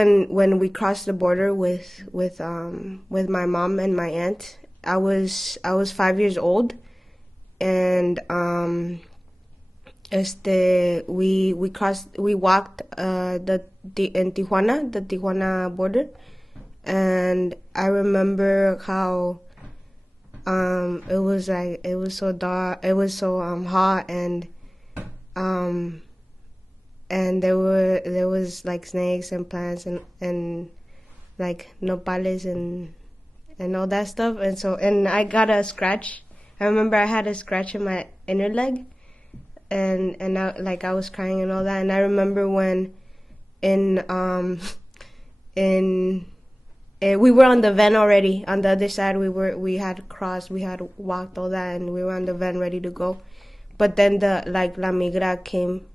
When we crossed the border with my mom and my aunt, I was 5 years old, and we walked in the Tijuana border, and I remember how it was so dark, it was so hot, um and there was like snakes and plants and like nopales and all that stuff, and I got a scratch. I remember I had a scratch in my inner leg, and I was crying and all that. And I remember when in in we were on the van already. On the other side, we had crossed, we had walked all that, and we were on the van ready to go. But then the like La Migra came,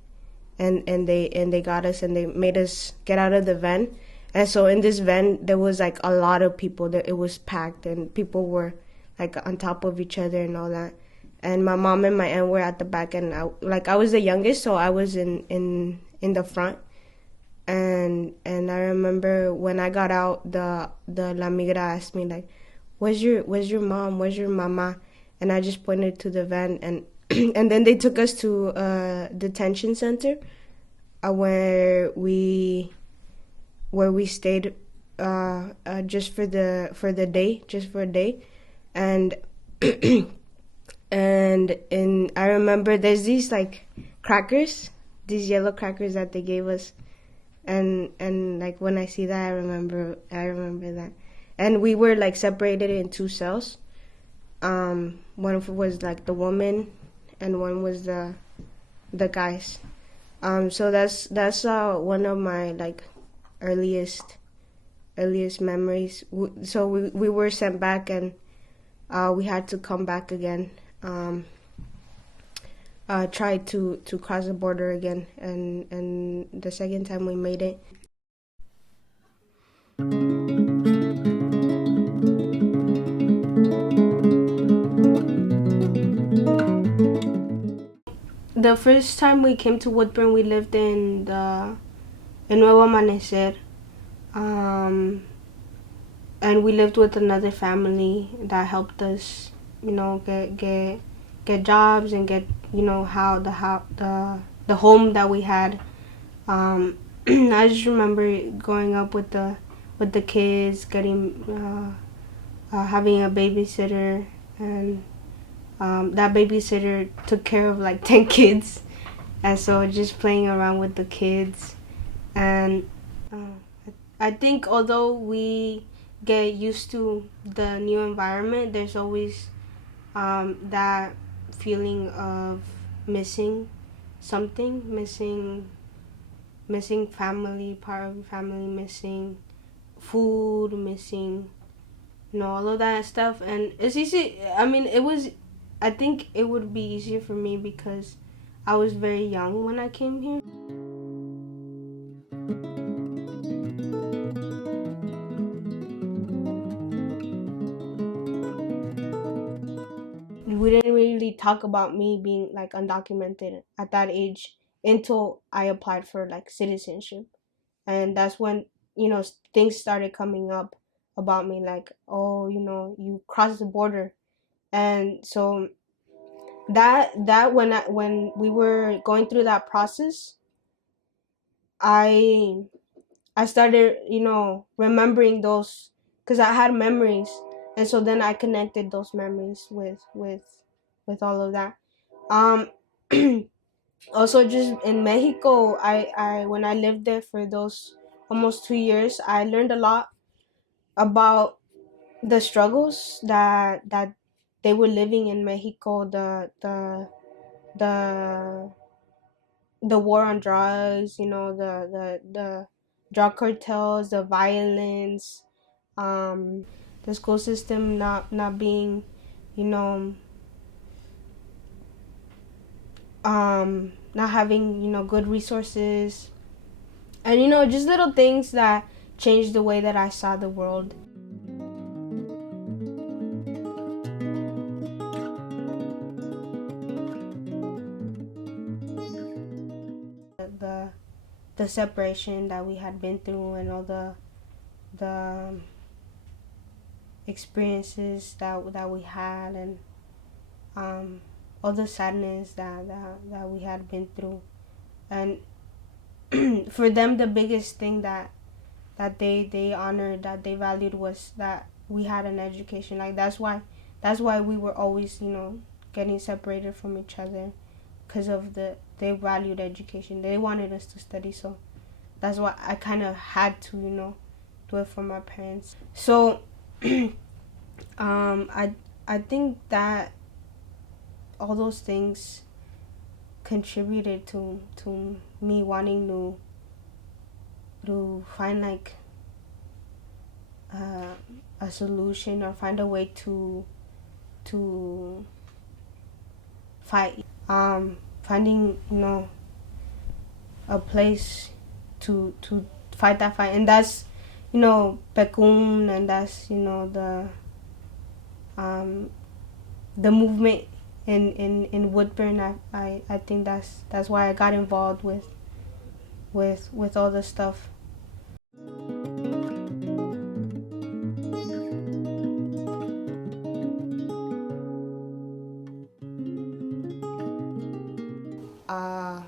and they got us, and they made us get out of the van. And so in this van there was like a lot of people. That it was packed, and people were like on top of each other and all that. And my mom and my aunt were at the back, and I was the youngest, so I was in the front. And I remember when I got out, the La Migra asked me like, "Where's your mom? Where's your mama?" And I just pointed to the van, and and then they took us to a detention center, where we stayed just for the day, just for a day. And and I remember there's these like crackers, these yellow crackers that they gave us, and like when I see that, I remember that. And we were like separated in two cells. One was like the woman, and one was the guys. So that's one of my like earliest earliest memories. So we were sent back, and we had to come back again. Try to cross the border again, and the second time we made it. The first time we came to Woodburn, we lived in Nuevo Amanecer, um, and we lived with another family that helped us, get jobs and get how the home that we had. Um, I just remember growing up with the kids, getting having a babysitter, and that babysitter took care of like 10 kids, and so just playing around with the kids. And uh, I think although we get used to the new environment, there's always that feeling of missing something, missing family, part of family, missing food, missing all of that stuff. And it's easy. I mean, I think it would be easier for me because I was very young when I came here. We didn't really talk about me being like undocumented at that age until I applied for like citizenship. And that's when things started coming up about me, like, oh, you crossed the border. And so that when we were going through that process, i I started remembering those, because I had memories. And so then I connected those memories with all of that. um Also, just in Mexico, I when I lived there for those almost 2 years, I learned a lot about the struggles that they were living in Mexico, the the war on drugs, the drug cartels, the violence, the school system not being, you know, not having good resources, and just little things that changed the way that I saw the world. The the separation that we had been through and all the experiences that we had, and all the sadness that we had been through. And for them, the biggest thing that they honored, that they valued, was that we had an education. Like that's why we were always, getting separated from each other, because of they valued education. They wanted us to study, so that's why I kind of had to, do it for my parents. So I think that all those things contributed to me wanting to find like a solution, or find a way to fight. Finding a place to fight that fight, and that's Pekun, and that's the movement in Woodburn. I think that's why I got involved with all this stuff.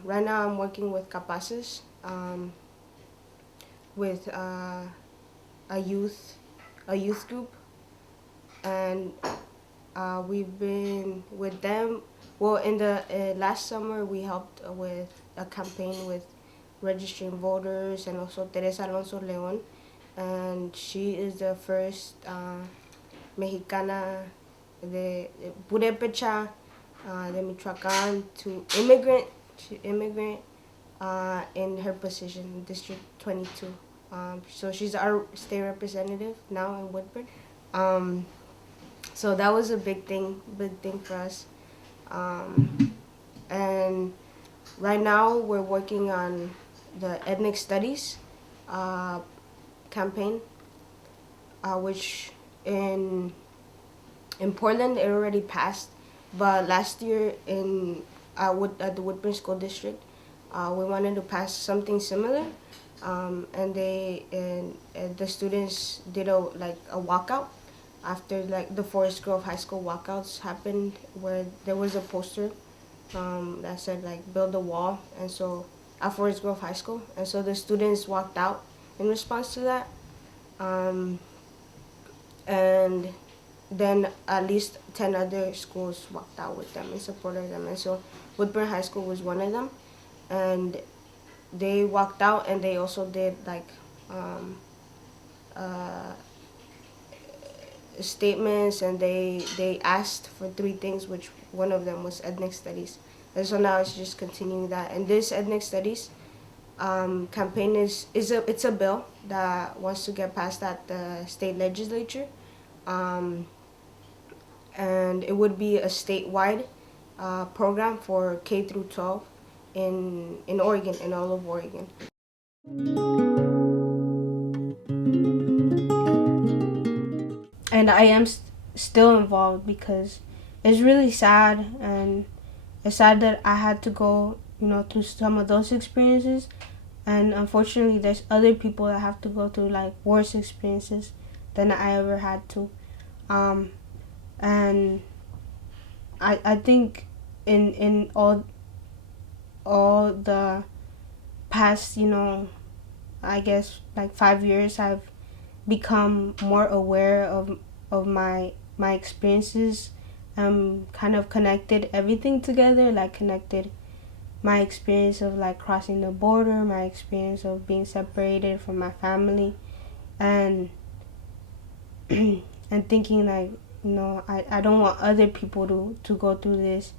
Right now I'm working with Capaces, with a youth group, and we've been with them. Well, in the last summer we helped with a campaign with registering voters, and also Teresa Alonso Leon, and she is the first Mexicana de Purépecha, de Michoacán to immigrant in her position, District 22. So she's our state representative now in Woodburn. So that was a big thing for us. And right now we're working on the ethnic studies campaign, which in Portland it already passed, but last year at the Woodburn School District, we wanted to pass something similar, and the students did a walkout after the Forest Grove High School walkouts happened, where there was a poster that said build a wall, and so at Forest Grove High School, and so the students walked out in response to that, and then at least 10 other schools walked out with them in support of them, and so Woodburn High School was one of them, and they walked out, and they also did statements, and they asked for 3 things, which one of them was ethnic studies, and so now it's just continuing that. And this ethnic studies campaign it's a bill that wants to get passed at the state legislature, and it would be a statewide program for K through 12 in Oregon, in all of Oregon. And I am still involved, because it's really sad, and it's sad that I had to go through some of those experiences, and unfortunately there's other people that have to go through worse experiences than I ever had to, and I think in all the past I guess 5 years, I've become more aware of my experiences, kind of connected everything together, connected my experience of crossing the border, my experience of being separated from my family, and and thinking I don't want other people to go through this.